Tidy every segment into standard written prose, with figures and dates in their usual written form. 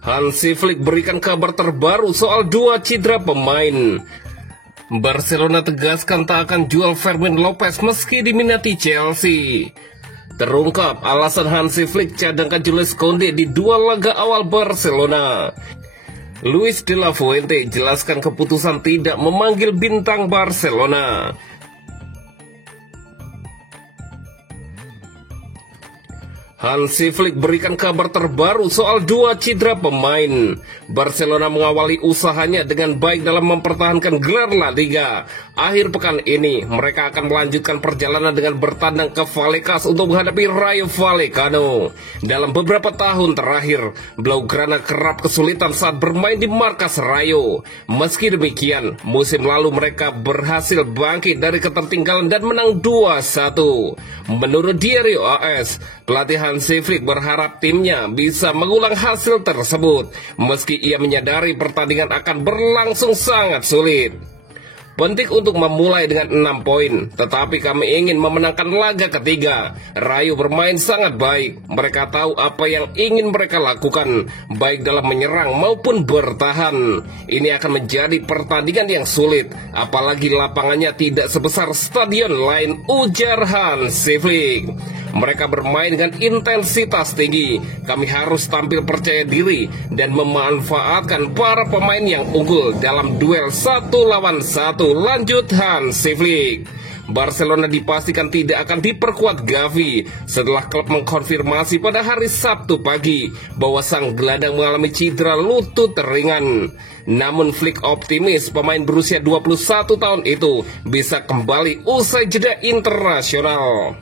Hansi Flick berikan kabar terbaru soal dua cedera pemain. Barcelona tegaskan tak akan jual Fermin Lopez meski diminati Chelsea. Terungkap alasan Hansi Flick cadangkan Jules Koundé di dua laga awal Barcelona. Luis de la Fuente jelaskan keputusan tidak memanggil bintang Barcelona. Hansi Flick berikan kabar terbaru soal dua cedera pemain. Barcelona mengawali usahanya dengan baik dalam mempertahankan gelar La Liga. Akhir pekan ini, mereka akan melanjutkan perjalanan dengan bertandang ke Vallecas untuk menghadapi Rayo Vallecano. Dalam beberapa tahun terakhir, Blaugrana kerap kesulitan saat bermain di markas Rayo. Meski demikian, musim lalu mereka berhasil bangkit dari ketertinggalan dan menang 2-1. Menurut Diario AS, pelatih Hansi Flick berharap timnya bisa mengulang hasil tersebut, meski ia menyadari pertandingan akan berlangsung sangat sulit. Penting untuk memulai dengan 6 poin, tetapi kami ingin memenangkan laga ketiga. Rayo bermain sangat baik, mereka tahu apa yang ingin mereka lakukan, baik dalam menyerang maupun bertahan. Ini akan menjadi pertandingan yang sulit, apalagi lapangannya tidak sebesar stadion lain, ujar Hansi Flick. Mereka bermain dengan intensitas tinggi. Kami harus tampil percaya diri dan memanfaatkan para pemain yang unggul dalam duel 1 lawan 1, lanjut Hansi Flick. Barcelona dipastikan tidak akan diperkuat Gavi setelah klub mengkonfirmasi pada hari Sabtu pagi bahwa sang gelandang mengalami cedera lutut ringan. Namun Flick optimis pemain berusia 21 tahun itu bisa kembali usai jeda internasional.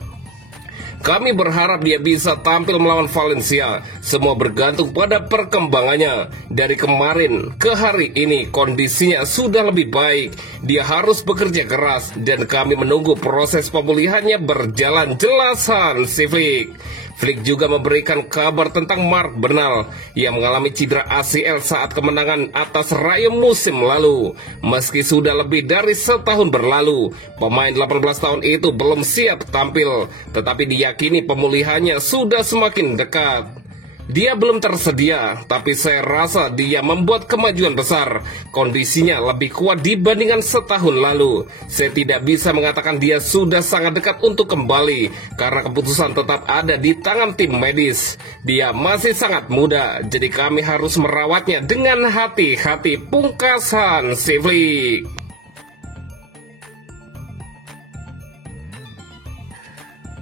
Kami berharap dia bisa tampil melawan Valencia. Semua bergantung pada perkembangannya. Dari kemarin ke hari ini kondisinya sudah lebih baik. Dia harus bekerja keras dan kami menunggu proses pemulihannya berjalan, jelas Hansi Flick. Flick juga memberikan kabar tentang Marc Bernal yang mengalami cedera ACL saat kemenangan atas Rayo musim lalu. Meski sudah lebih dari setahun berlalu, pemain 18 tahun itu belum siap tampil, tetapi diyakini pemulihannya sudah semakin dekat. Dia belum tersedia, tapi saya rasa dia membuat kemajuan besar. Kondisinya lebih kuat dibandingkan setahun lalu. Saya tidak bisa mengatakan dia sudah sangat dekat untuk kembali, karena keputusan tetap ada di tangan tim medis. Dia masih sangat muda, jadi kami harus merawatnya dengan hati-hati, pungkas Hansi Flick.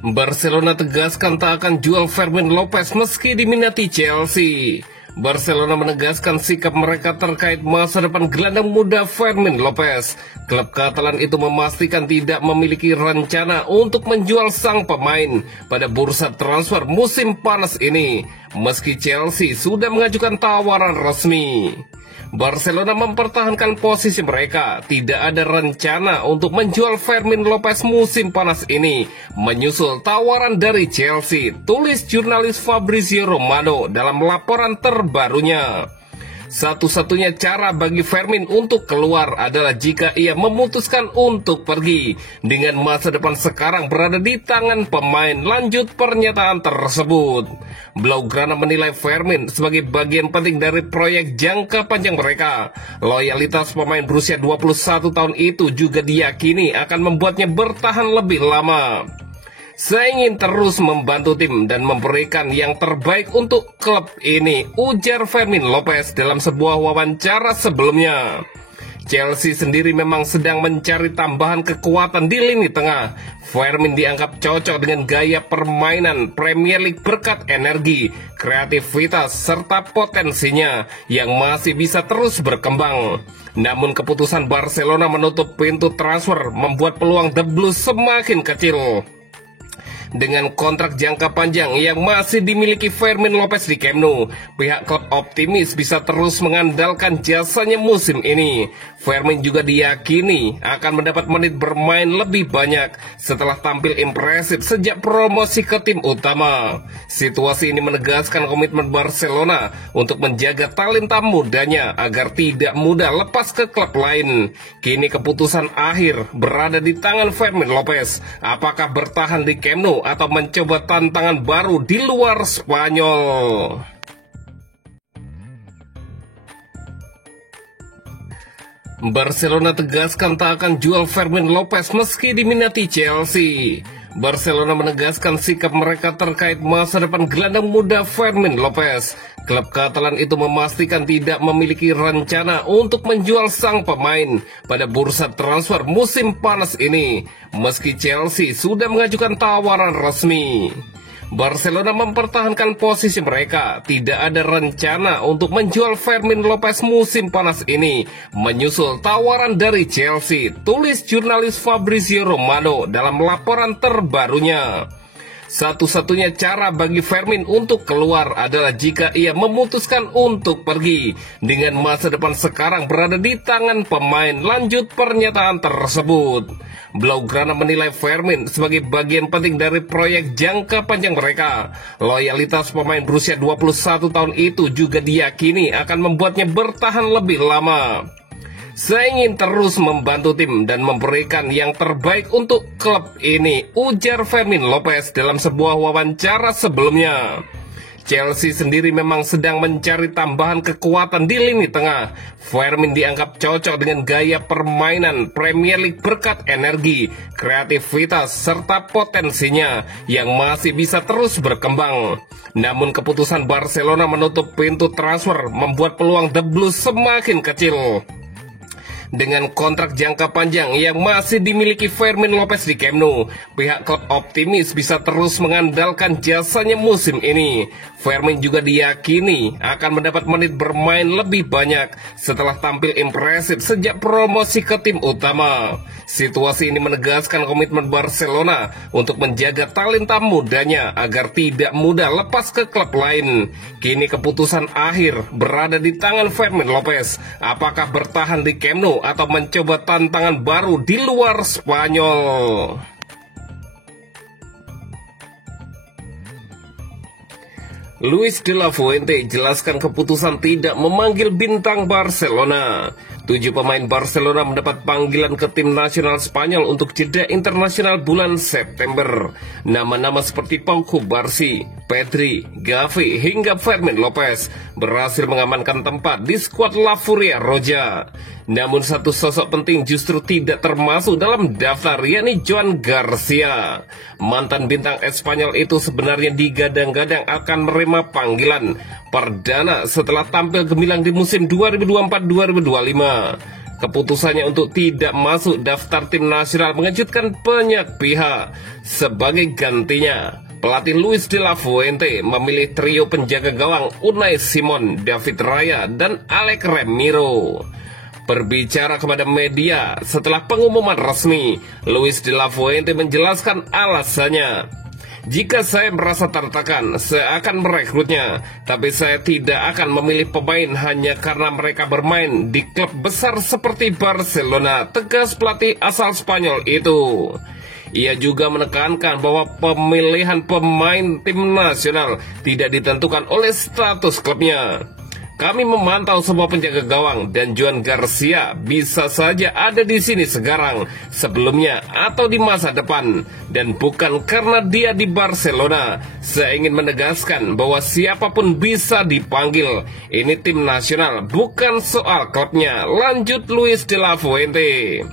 Barcelona tegaskan tak akan jual Fermin Lopez meski diminati Chelsea. Barcelona menegaskan sikap mereka terkait masa depan gelandang muda Fermin Lopez. Klub Katalan itu memastikan tidak memiliki rencana untuk menjual sang pemain pada bursa transfer musim panas ini, meski Chelsea sudah mengajukan tawaran resmi. Barcelona mempertahankan posisi mereka, tidak ada rencana untuk menjual Fermin Lopez musim panas ini, menyusul tawaran dari Chelsea, tulis jurnalis Fabrizio Romano dalam laporan terbarunya. Satu-satunya cara bagi Fermin untuk keluar adalah jika ia memutuskan untuk pergi. Dengan masa depan sekarang berada di tangan pemain, lanjut pernyataan tersebut. Blaugrana menilai Fermin sebagai bagian penting dari proyek jangka panjang mereka. Loyalitas pemain berusia 21 tahun itu juga diyakini akan membuatnya bertahan lebih lama. Saya ingin terus membantu tim dan memberikan yang terbaik untuk klub ini, ujar Fermin Lopez dalam sebuah wawancara sebelumnya. Chelsea sendiri memang sedang mencari tambahan kekuatan di lini tengah. Fermin dianggap cocok dengan gaya permainan Premier League berkat energi, kreativitas, serta potensinya yang masih bisa terus berkembang. Namun keputusan Barcelona menutup pintu transfer membuat peluang The Blues semakin kecil. Dengan kontrak jangka panjang yang masih dimiliki Fermin Lopez di Camp Nou, pihak klub optimis bisa terus mengandalkan jasanya musim ini. Fermin juga diyakini akan mendapat menit bermain lebih banyak setelah tampil impresif sejak promosi ke tim utama. Situasi ini menegaskan komitmen Barcelona untuk menjaga talenta mudanya agar tidak mudah lepas ke klub lain. Kini keputusan akhir berada di tangan Fermin Lopez. Apakah bertahan di Camp Nou atau mencoba tantangan baru di luar Spanyol? Barcelona tegaskan tak akan jual Fermin Lopez meski diminati Chelsea. Barcelona menegaskan sikap mereka terkait masa depan gelandang muda Fermin Lopez. Klub Katalan itu memastikan tidak memiliki rencana untuk menjual sang pemain pada bursa transfer musim panas ini, meski Chelsea sudah mengajukan tawaran resmi. Barcelona mempertahankan posisi mereka, tidak ada rencana untuk menjual Fermin Lopez musim panas ini, menyusul tawaran dari Chelsea, tulis jurnalis Fabrizio Romano dalam laporan terbarunya. Satu-satunya cara bagi Fermin untuk keluar adalah jika ia memutuskan untuk pergi. Dengan masa depan sekarang berada di tangan pemain, lanjut pernyataan tersebut. Blaugrana menilai Fermin sebagai bagian penting dari proyek jangka panjang mereka. Loyalitas pemain berusia 21 tahun itu juga diyakini akan membuatnya bertahan lebih lama. Saya ingin terus membantu tim dan memberikan yang terbaik untuk klub ini, ujar Fermin Lopez dalam sebuah wawancara sebelumnya. Chelsea sendiri memang sedang mencari tambahan kekuatan di lini tengah. Fermin dianggap cocok dengan gaya permainan Premier League berkat energi, kreativitas, serta potensinya yang masih bisa terus berkembang. Namun keputusan Barcelona menutup pintu transfer membuat peluang The Blues semakin kecil. Dengan kontrak jangka panjang yang masih dimiliki Fermin Lopez di Camp Nou, pihak klub optimis bisa terus mengandalkan jasanya musim ini. Fermin juga diyakini akan mendapat menit bermain lebih banyak setelah tampil impresif sejak promosi ke tim utama. Situasi ini menegaskan komitmen Barcelona untuk menjaga talenta mudanya agar tidak mudah lepas ke klub lain. Kini keputusan akhir berada di tangan Fermin Lopez. Apakah bertahan di Camp Nou atau mencoba tantangan baru di luar Spanyol? Luis de la Fuente jelaskan keputusan tidak memanggil bintang Barcelona. 7 pemain Barcelona mendapat panggilan ke tim nasional Spanyol untuk jeda internasional bulan September. Nama-nama seperti Pau Cubarsí, Pedri, Gavi hingga Fermin Lopez berhasil mengamankan tempat di skuad La Furia Roja. Namun satu sosok penting justru tidak termasuk dalam daftar, yakni Joan Garcia. Mantan bintang Espanyol itu sebenarnya digadang-gadang akan menerima panggilan perdana setelah tampil gemilang di musim 2024-2025. Keputusannya untuk tidak masuk daftar tim nasional mengejutkan banyak pihak. Sebagai gantinya, pelatih Luis de la Fuente memilih trio penjaga gawang Unai Simon, David Raya, dan Alex Remiro. Berbicara kepada media setelah pengumuman resmi, Luis de la Fuente menjelaskan alasannya. Jika saya merasa tertekan, saya akan merekrutnya, tapi saya tidak akan memilih pemain hanya karena mereka bermain di klub besar seperti Barcelona, tegas pelatih asal Spanyol itu. Ia juga menekankan bahwa pemilihan pemain tim nasional tidak ditentukan oleh status klubnya. Kami memantau semua penjaga gawang dan Joan Garcia bisa saja ada di sini sekarang, sebelumnya atau di masa depan. Dan bukan karena dia di Barcelona. Saya ingin menegaskan bahwa siapapun bisa dipanggil. Ini tim nasional, bukan soal klubnya, lanjut Luis de la Fuente.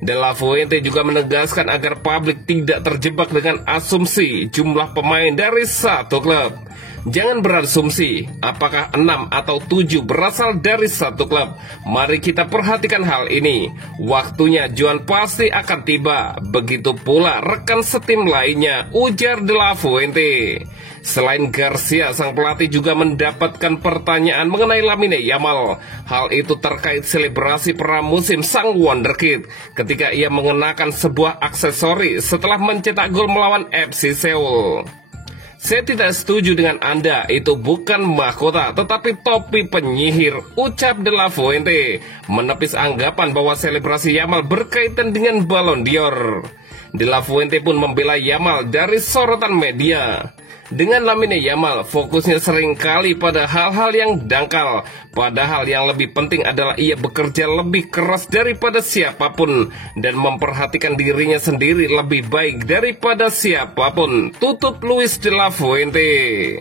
De la Fuente juga menegaskan agar publik tidak terjebak dengan asumsi jumlah pemain dari satu klub. Jangan berasumsi apakah 6 atau 7 berasal dari satu klub. Mari kita perhatikan hal ini. Waktunya Joan pasti akan tiba. Begitu pula rekan setim lainnya, ujar De La Fuente. Selain Garcia, sang pelatih juga mendapatkan pertanyaan mengenai Lamine Yamal. Hal itu terkait selebrasi pramusim sang wonderkid ketika ia mengenakan sebuah aksesori setelah mencetak gol melawan FC Seoul. Saya tidak setuju dengan Anda, itu bukan mahkota tetapi topi penyihir, ucap De La Fuente, menepis anggapan bahwa selebrasi Yamal berkaitan dengan Ballon d'Or. De La Fuente pun membela Yamal dari sorotan media. Dengan Lamine Yamal, fokusnya seringkali pada hal-hal yang dangkal. Padahal yang lebih penting adalah ia bekerja lebih keras daripada siapapun dan memperhatikan dirinya sendiri lebih baik daripada siapapun, tutup Luis de la Fuente.